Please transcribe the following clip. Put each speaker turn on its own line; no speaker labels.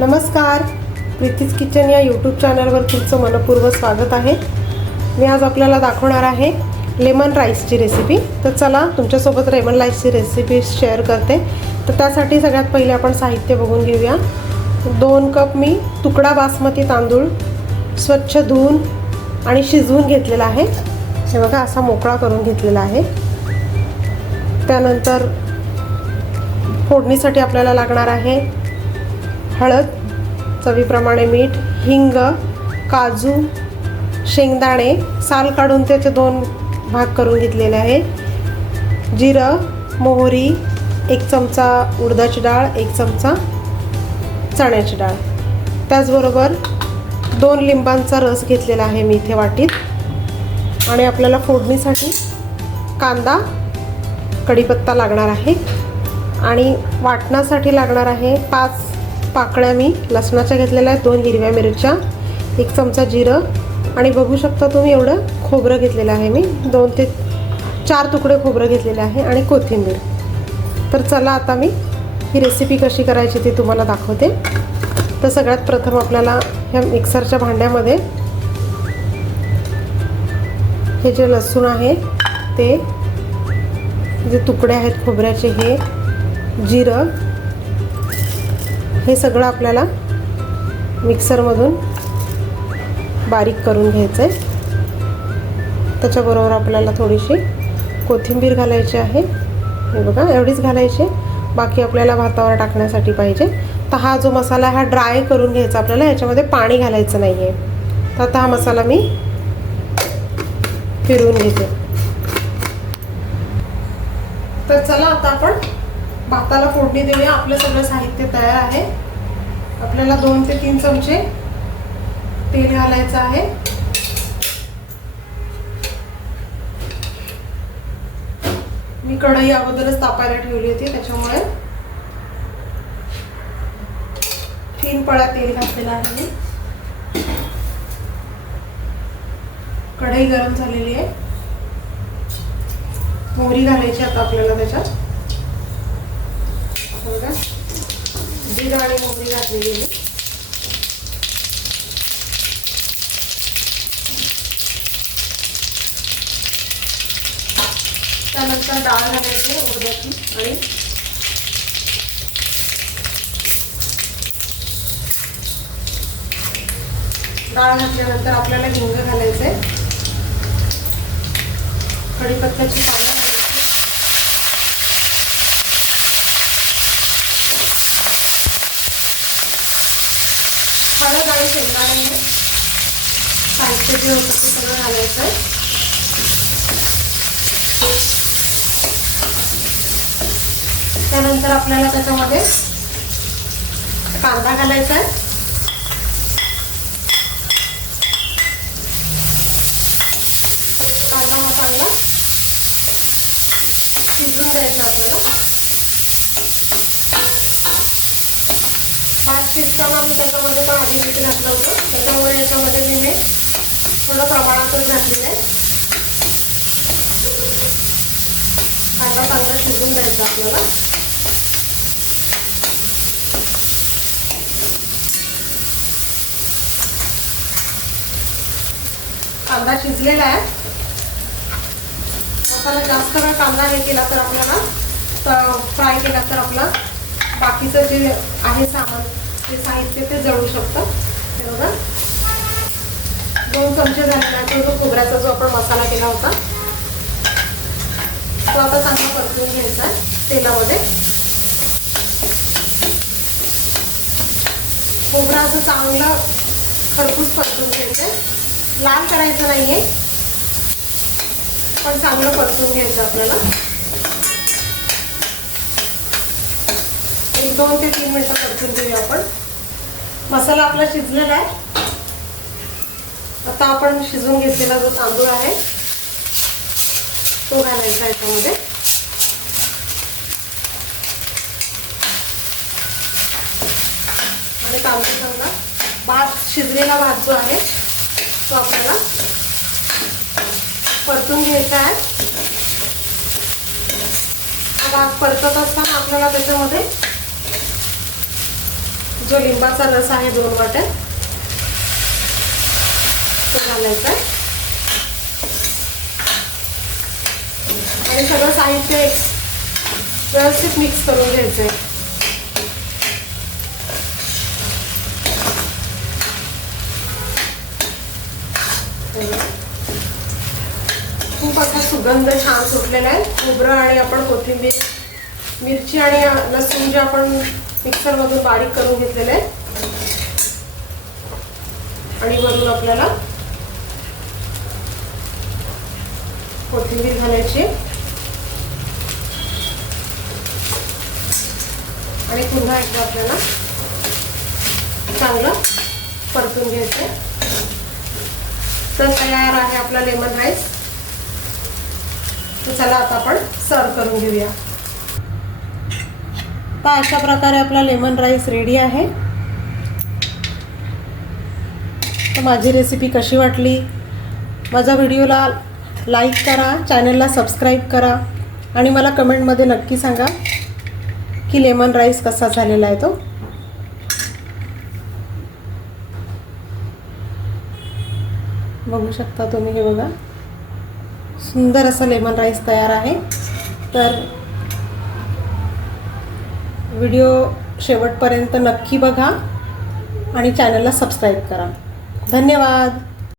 नमस्कार. प्रीतीज किचन या यूट्यूब चॅनलवर तुमचं मनपूर्वक स्वागत आहे. मी आज आपल्याला दाखवणार आहे लेमन राईसची रेसिपी तर चला तुमच्यासोबत लेमन राईसची रेसिपी शेअर करते. तर त्यासाठी सगळ्यात पहिले आपण साहित्य बघून घेऊया. दोन कप मी तुकडा बासमती तांदूळ स्वच्छ धुवून आणि शिजवून घेतलेला आहे. हे बघा असा मोकळा करून घेतलेला आहे. त्यानंतर फोडणीसाठी आपल्याला लागणार आहे हळद चवीप्रमाणे मीठ हिंग काजू शेंगदाणे साल काढून त्याचे दोन भाग करून घेतलेले आहे जिरं मोहरी एक चमचा उडदाची डाळ एक चमचा चण्याची डाळ. त्याचबरोबर दोन लिंबांचा रस घेतलेला आहे मी इथे वाटीत. आणि आपल्याला फोडणीसाठी कांदा कढीपत्ता लागणार आहे. आणि वाटणासाठी लागणार आहे पाच पाकळ्या मी लसणाच्या घेतलेल्या आहेत दोन हिरव्या मिरच्या एक चमचा जिरं आणि बघू शकता तुम्ही एवढं खोबरं घेतलेलं आहे मी. दोन ते चार तुकडे खोबरं घेतलेले आहे आणि कोथिंबीर. तर चला आता मी ही रेसिपी कशी करायची ती तुम्हाला दाखवते. तर सगळ्यात प्रथम आपल्याला ह्या मिक्सरच्या भांड्यामध्ये हे जे लसूण आहे ते जे तुकडे आहेत खोबऱ्याचे हे जिरं हे सगळं आपल्याला मिक्सरमधून बारीक करून घ्यायचं आहे त्याच्याबरोबर आपल्याला थोडीशी कोथिंबीर घालायची आहे. हे बघा एवढीच घालायची. बाकी आपल्याला भातावर टाकण्यासाठी पाहिजे. तर हा जो मसाला हा ड्राय करून घ्यायचा आपल्याला. याच्यामध्ये पाणी घालायचं नाही आहे तर आता हा मसाला मी फिरवून घेते. तर चला आता आपण भाताला फोडणी देऊया. आपलं सगळं साहित्य तयार आहे. आपल्याला दोन ते तीन चमचे तेल घालायचं आहे. मी कढई अगोदरच तापायला ठेवली होती त्याच्यामुळे तीन पळा तेल घातलेला आहे. मी. कढई गरम झालेली आहे. मोहरी घालायची आता आपल्याला त्याच्यात. बघा. जिरं आणि मोहरी घातली गेली त्यानंतर डाळ घालायची उडदाची आणि डाळ घातल्यानंतर आपल्याला हिंग घालायचे कढीपत्त्याची पानं घालायची हळद आणि शेंगदाणे आहे साहित्य जे होतं ते सगळं घालायचं आहे त्यानंतर आपल्याला त्याच्यामध्ये कांदा घालायचा आहे. कांदा हा चांगला शिजून द्यायचा आपल्याला. भात शिजताना मी त्याच्यामध्ये पण आधी मीठ घातलं होतं. त्याच्यामुळे याच्यामध्ये मी मीठ थोडं प्रमाणातच घातलेलं आहे. कांदा चांगला शिजून द्यायचा आपल्याला. कांदा शिजलेला आहे. मसाला जास्त वेळ कांदा हे केला तर आपल्याला फ्राय केला तर आपलं बाकीचं जे आहे सामान ते साहित्य ते जळू शकतं. हे बघा. दोन चमचे झालेला जो खोबऱ्याचा जो आपण मसाला केला होता तो आता चांगला परतून घ्यायचा आहे तेलामध्ये. खोबरा असं चांगलं खरपूस परतून घ्यायचं आहे. लाल करायचं नाही आहे पण चांगलं परतून घ्यायचं आपल्याला. एक दोन ते तीन मिनटं परतून घेऊया आपण. मसाला आपला शिजलेला आहे. आता आपण शिजवून घेतलेला जो तांदूळ आहे तो घालायचा याच्यामध्ये. आणि तांदूळ चांगला भात शिजलेला भात जो आहे तो आपल्याला परतून घ्यायचा आहे. हा भात परतत असताना आपल्याला त्याच्यामध्ये जो लिंबाचा रस आहे दोन वाट्या तो घालायचा आहे. आणि सगळं साहित्य व्यवस्थित मिक्स करून घ्यायचं आहे खूप असा सुगंध छान सुटलेला आहे खोबरं आणि आपण कोथिंबीर मिरची आणि लसूण जे आपण मिक्सरमधून बारीक करून घेतलेले आहे. आणि वरून आपल्याला कोथिंबीर घालायची. आणि पुन्हा एकदा आपल्याला चांगलं परतून घ्यायचं तर तयार आहे आपला लेमन राईस. तर चला आता आपण सर्व करून घेऊया. तर अशा प्रकारे आपला लेमन राईस रेडी आहे. तर माझी रेसिपी कशी वाटली? माझा व्हिडिओला लाईक करा चॅनलला सबस्क्राईब करा आणि मला कमेंटमध्ये नक्की सांगा की लेमन राईस कसा झालेला आहे तो. बघू शकता तुम्ही हे बघा. सुंदर असं लेमन राईस तयार आहे. तर व्हिडिओ शेवटपर्यंत नक्की बघा आणि चॅनलला सबस्क्राईब करा. धन्यवाद.